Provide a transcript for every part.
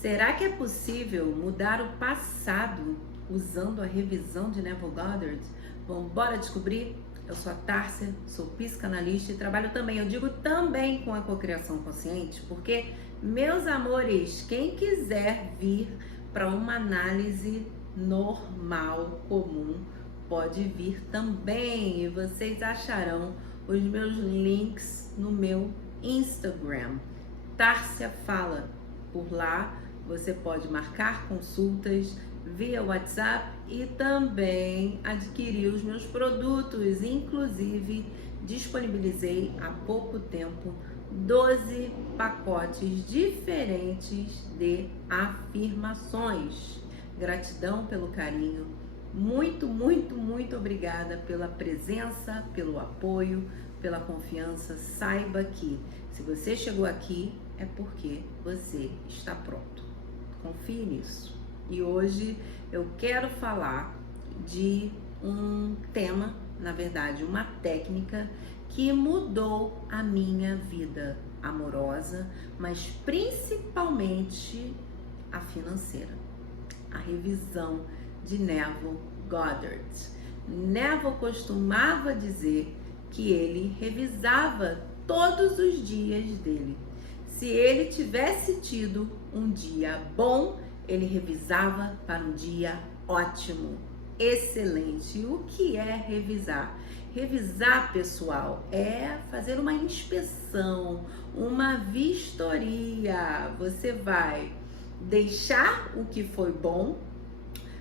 Será que é possível mudar o passado usando a revisão de Neville Goddard? Vamos bora descobrir? Eu sou a Tárcia, sou psicanalista e trabalho também, eu digo também com a cocriação consciente, porque, meus amores, quem quiser vir para uma análise normal, comum, pode vir também, e vocês acharão os meus links no meu Instagram, Tárcia Fala. Por lá você pode marcar consultas via WhatsApp e também adquirir os meus produtos. Inclusive, disponibilizei há pouco tempo 12 pacotes diferentes de afirmações. Gratidão pelo carinho. Muito, muito, muito obrigada pela presença, pelo apoio, pela confiança. Saiba que se você chegou aqui é porque você está pronto. Confie nisso. E hoje eu quero falar de um tema, na verdade, uma técnica que mudou a minha vida amorosa, mas principalmente a financeira. A revisão de Neville Goddard. Neville costumava dizer que ele revisava todos os dias dele. Se ele tivesse tido um dia bom, ele revisava para um dia ótimo, excelente. E o que é revisar? Revisar, pessoal, é fazer uma inspeção, uma vistoria. Você vai deixar o que foi bom,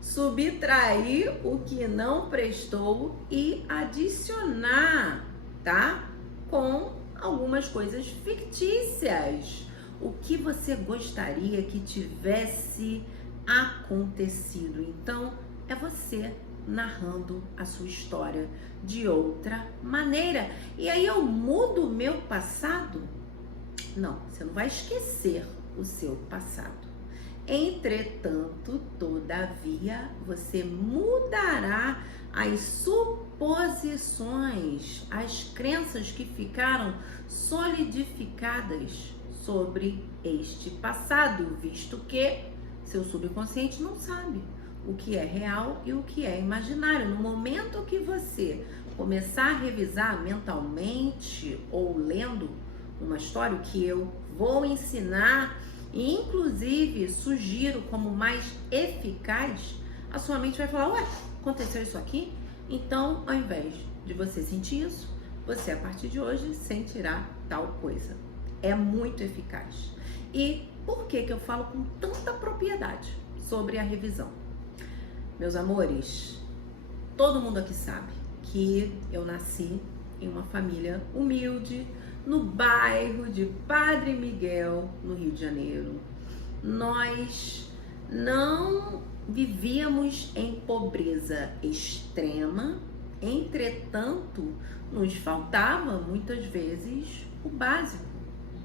subtrair o que não prestou e adicionar, tá? Com algumas coisas fictícias. O que você gostaria que tivesse acontecido? Então, é você narrando a sua história de outra maneira. E aí eu mudo o meu passado? Não, você não vai esquecer o seu passado. Entretanto, todavia, você mudará as suposições, as crenças que ficaram solidificadas sobre este passado, visto que seu subconsciente não sabe o que é real e o que é imaginário. No momento que você começar a revisar mentalmente ou lendo uma história, que eu vou ensinar e inclusive sugiro como mais eficaz, a sua mente vai falar: ué, aconteceu isso aqui? Então, ao invés de você sentir isso, você a partir de hoje sentirá tal coisa. É muito eficaz. E por que eu falo com tanta propriedade sobre a revisão? Meus amores, todo mundo aqui sabe que eu nasci em uma família humilde, no bairro de Padre Miguel, no Rio de Janeiro. Nós não vivíamos em pobreza extrema, entretanto, nos faltava muitas vezes o básico.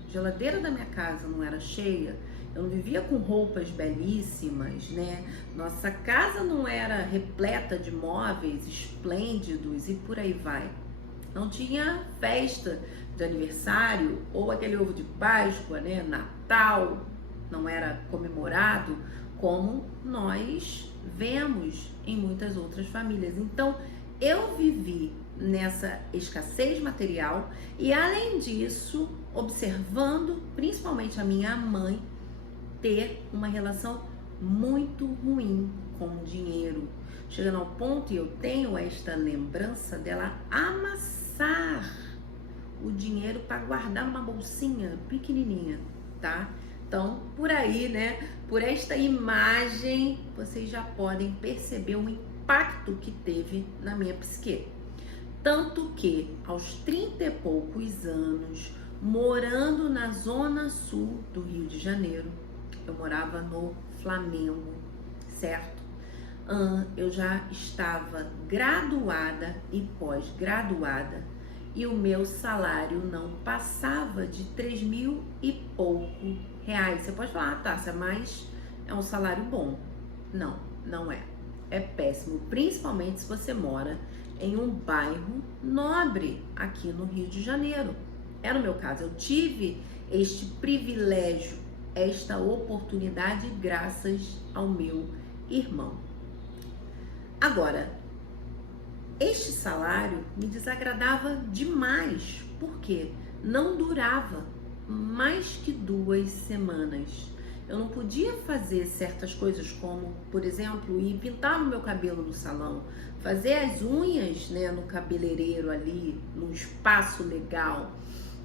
A geladeira da minha casa não era cheia, eu não vivia com roupas belíssimas, né? Nossa casa não era repleta de móveis esplêndidos e por aí vai. Não tinha festa de aniversário ou aquele ovo de Páscoa, né? Natal não era comemorado como nós vemos em muitas outras famílias. Então, eu vivi nessa escassez material e, além disso, observando principalmente a minha mãe ter uma relação muito ruim com o dinheiro, chegando ao ponto, e eu tenho esta lembrança dela amassar o dinheiro para guardar numa bolsinha pequenininha, tá? Então, por aí, né, por esta imagem, vocês já podem perceber o impacto que teve na minha psique. Tanto que, aos 30 e poucos anos, morando na zona sul do Rio de Janeiro, eu morava no Flamengo, certo? Eu já estava graduada e pós-graduada e o meu salário não passava de 3 mil e pouco reais. Você pode falar, Tássia, mas é um salário bom. Não, não é. É péssimo, principalmente se você mora em um bairro nobre aqui no Rio de Janeiro. Era o meu caso, eu tive este privilégio esta oportunidade graças ao meu irmão. Agora, este salário me desagradava demais, porque não durava mais que 2 semanas. Eu não podia fazer certas coisas como, por exemplo, ir pintar o meu cabelo no salão, fazer as unhas, né, no cabeleireiro ali, num espaço legal.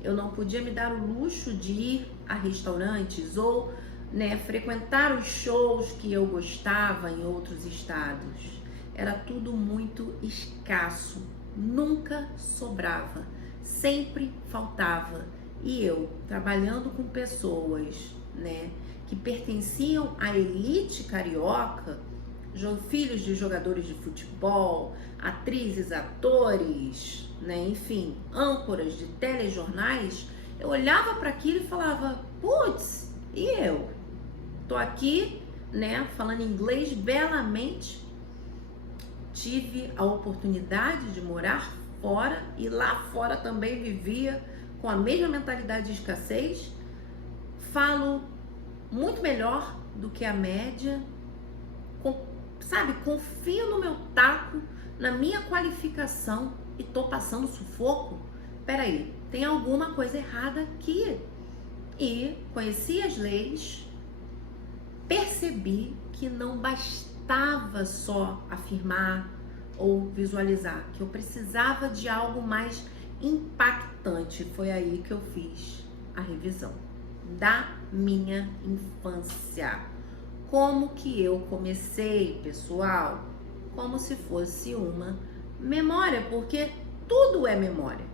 Eu não podia me dar o luxo de ir a restaurantes ou, né, frequentar os shows que eu gostava em outros estados. Era tudo muito escasso, nunca sobrava, sempre faltava. E eu, trabalhando com pessoas, né, que pertenciam à elite carioca, filhos de jogadores de futebol, atrizes, atores, né, enfim, âncoras de telejornais, eu olhava para aquilo e falava, putz, e eu? Tô aqui, né, falando inglês belamente, tive a oportunidade de morar fora e lá fora também vivia com a mesma mentalidade de escassez, falo muito melhor do que a média, sabe, confio no meu taco, na minha qualificação e tô passando sufoco. Peraí, tem alguma coisa errada aqui. E conheci as leis, percebi que não bastava só afirmar ou visualizar, que eu precisava de algo mais impactante. Foi aí que eu fiz a revisão da minha infância. Como que eu comecei, pessoal? Como se fosse uma memória, porque tudo é memória,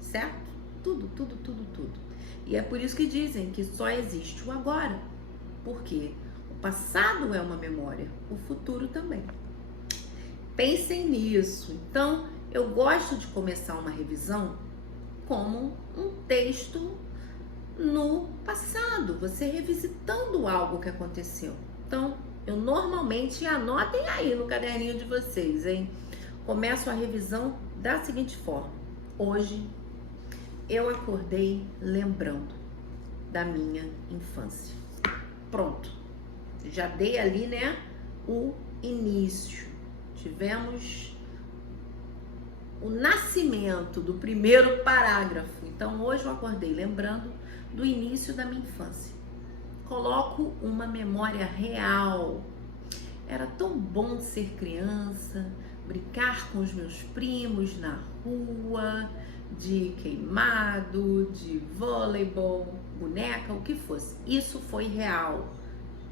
certo? Tudo, tudo, tudo, tudo. E é por isso que dizem que só existe o agora, porque o passado é uma memória, o futuro também. Pensem nisso. Então, eu gosto de começar uma revisão como um texto no passado, você revisitando algo que aconteceu. Então, eu normalmente, anotem aí no caderninho de vocês, hein? Começo a revisão da seguinte forma. Hoje, eu acordei lembrando da minha infância. Pronto. Já dei ali, né, o início. Tivemos o nascimento do primeiro parágrafo. Então, hoje eu acordei lembrando do início da minha infância. Coloco uma memória real. Era tão bom ser criança, brincar com os meus primos na rua, de queimado, de vôleibol, boneca, o que fosse. Isso foi real.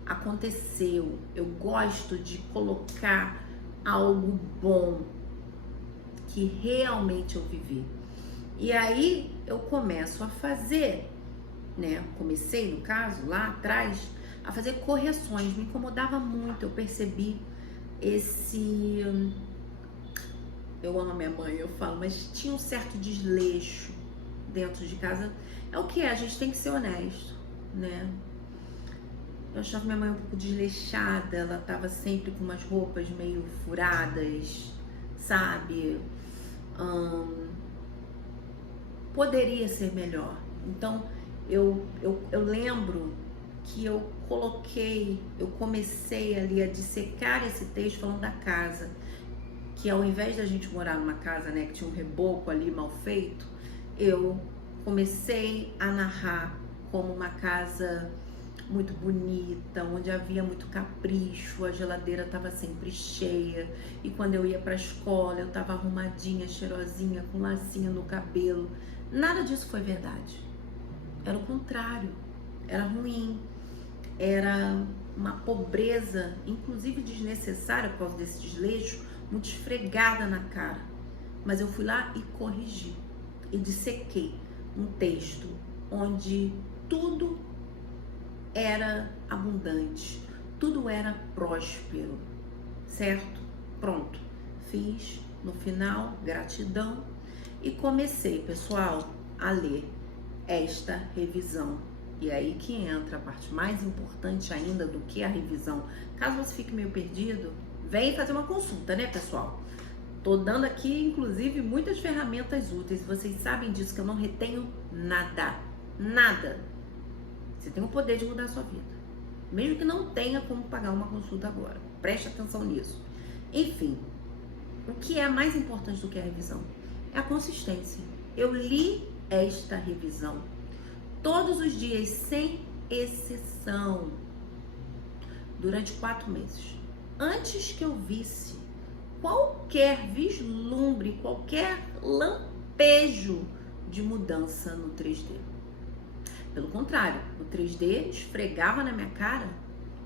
Aconteceu. Eu gosto de colocar algo bom que realmente eu vivi. E aí eu começo a fazer, né? Comecei, no caso, lá atrás, a fazer correções. Me incomodava muito, eu percebi esse... Eu amo a minha mãe, eu falo, mas tinha um certo desleixo dentro de casa. É o que é, a gente tem que ser honesto, né? Eu achava minha mãe um pouco desleixada, ela tava sempre com umas roupas meio furadas, sabe? Poderia ser melhor. Então, eu lembro que eu comecei ali a dissecar esse texto falando da casa, que ao invés da gente morar numa casa, né, que tinha um reboco ali mal feito, eu comecei a narrar como uma casa muito bonita, onde havia muito capricho, a geladeira estava sempre cheia, e quando eu ia para a escola eu estava arrumadinha, cheirosinha, com lacinho no cabelo. Nada disso foi verdade. Era o contrário, era ruim, era uma pobreza, inclusive desnecessária por causa desse desleixo, muito esfregada na cara. Mas eu fui lá e corrigi, e dissequei um texto onde tudo era abundante, tudo era próspero, certo? Pronto, fiz no final, gratidão, e comecei, pessoal, a ler esta revisão. E aí que entra a parte mais importante ainda do que a revisão. Caso você fique meio perdido, vem fazer uma consulta, né, pessoal? Tô dando aqui, inclusive, muitas ferramentas úteis. Vocês sabem disso, que eu não retenho nada. Nada. Você tem o poder de mudar a sua vida. Mesmo que não tenha como pagar uma consulta agora. Preste atenção nisso. Enfim, o que é mais importante do que a revisão? É a consistência. Eu li esta revisão todos os dias, sem exceção, durante 4 meses. Antes que eu visse qualquer vislumbre, qualquer lampejo de mudança no 3D. Pelo contrário, o 3D esfregava na minha cara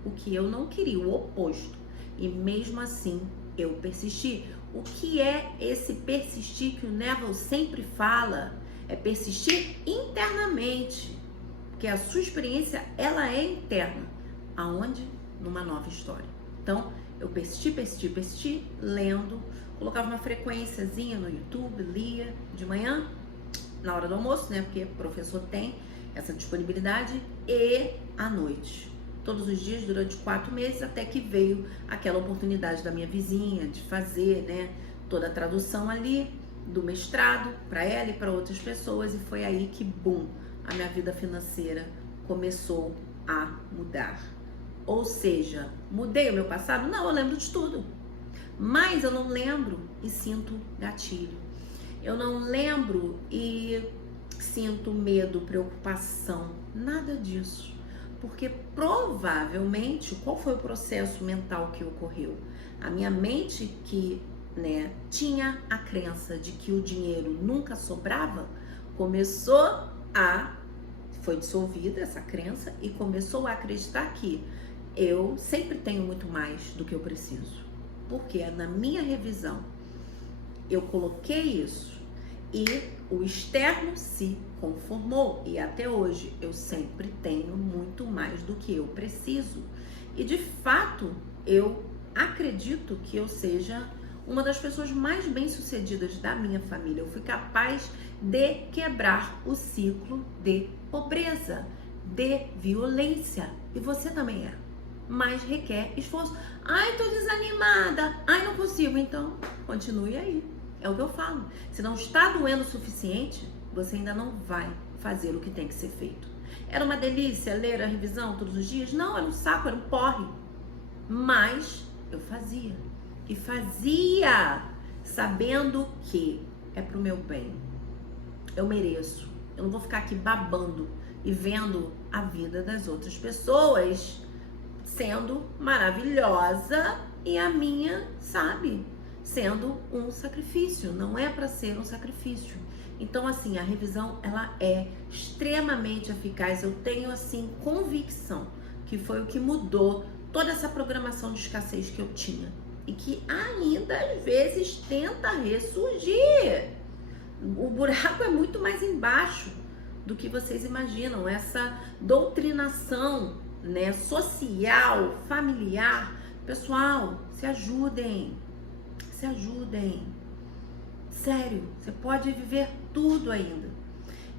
o que eu não queria, o oposto. E mesmo assim, eu persisti. O que é esse persistir que o Neville sempre fala? É persistir internamente. Porque a sua experiência, ela é interna. Aonde? Numa nova história. Então, eu persisti, lendo. Colocava uma frequênciazinha no YouTube, lia de manhã, na hora do almoço, né? Porque o professor tem essa disponibilidade, e à noite. Todos os dias, durante 4 meses, até que veio aquela oportunidade da minha vizinha de fazer, né, toda a tradução ali do mestrado para ela e para outras pessoas, e foi aí que, bum, a minha vida financeira começou a mudar. Ou seja, mudei o meu passado? Não, eu lembro de tudo. Mas eu não lembro e sinto gatilho. Eu não lembro e sinto medo, preocupação, nada disso. Porque provavelmente, qual foi o processo mental que ocorreu? A minha mente que, né, tinha a crença de que o dinheiro nunca sobrava, foi dissolvida essa crença e começou a acreditar que eu sempre tenho muito mais do que eu preciso. Porque na minha revisão eu coloquei isso e o externo se conformou, e até hoje eu sempre tenho muito mais do que eu preciso. E de fato, eu acredito que eu seja uma das pessoas mais bem-sucedidas da minha família. Eu fui capaz de quebrar o ciclo de pobreza, de violência, e você também é. Mas requer esforço. Ai, tô desanimada. Ai, não consigo. Então, continue aí. É o que eu falo. Se não está doendo o suficiente, você ainda não vai fazer o que tem que ser feito. Era uma delícia ler a revisão todos os dias? Não, era um saco, era um porre. Mas eu fazia. E fazia sabendo que é pro meu bem. Eu mereço. Eu não vou ficar aqui babando e vendo a vida das outras pessoas sendo maravilhosa e a minha, sabe, sendo um sacrifício. Não é para ser um sacrifício. Então, assim, a revisão, ela é extremamente eficaz. Eu tenho, assim, convicção que foi o que mudou toda essa programação de escassez que eu tinha e que ainda, às vezes, tenta ressurgir. O buraco é muito mais embaixo do que vocês imaginam. Essa doutrinação, né, social, familiar. Pessoal, se ajudem. Se ajudem. Sério, você pode viver tudo ainda.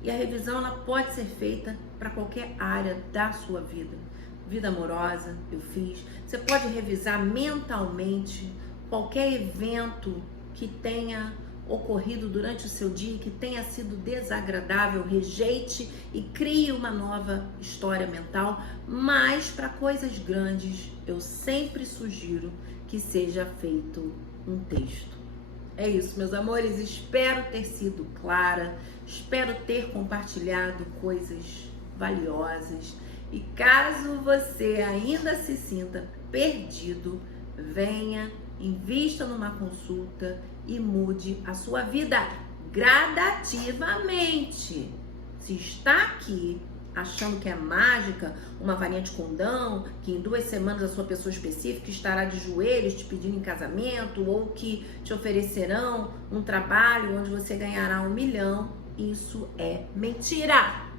E a revisão, ela pode ser feita para qualquer área da sua vida. Vida amorosa, eu fiz. Você pode revisar mentalmente qualquer evento que tenha ocorrido durante o seu dia, que tenha sido desagradável, rejeite e crie uma nova história mental. Mas para coisas grandes, eu sempre sugiro que seja feito um texto. É isso, meus amores, espero ter sido clara, espero ter compartilhado coisas valiosas. E caso você ainda se sinta perdido, venha, invista numa consulta e mude a sua vida gradativamente. Se está aqui achando que é mágica, uma varinha de condão, que em 2 semanas a sua pessoa específica estará de joelhos te pedindo em casamento, ou que te oferecerão um trabalho onde você ganhará 1 milhão, isso é mentira.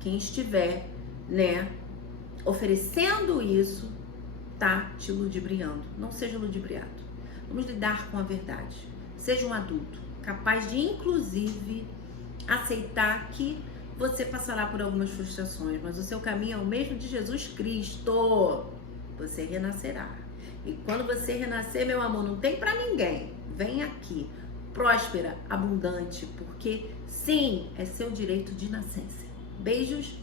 Quem estiver, né, oferecendo isso, tá te ludibriando. Não seja ludibriado. Vamos lidar com a verdade. Seja um adulto, capaz de, inclusive, aceitar que você passará por algumas frustrações, mas o seu caminho é o mesmo de Jesus Cristo. Você renascerá. E quando você renascer, meu amor, não tem pra ninguém. Vem aqui, próspera, abundante, porque sim, é seu direito de nascença. Beijos.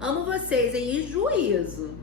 Amo vocês, hein? E juízo.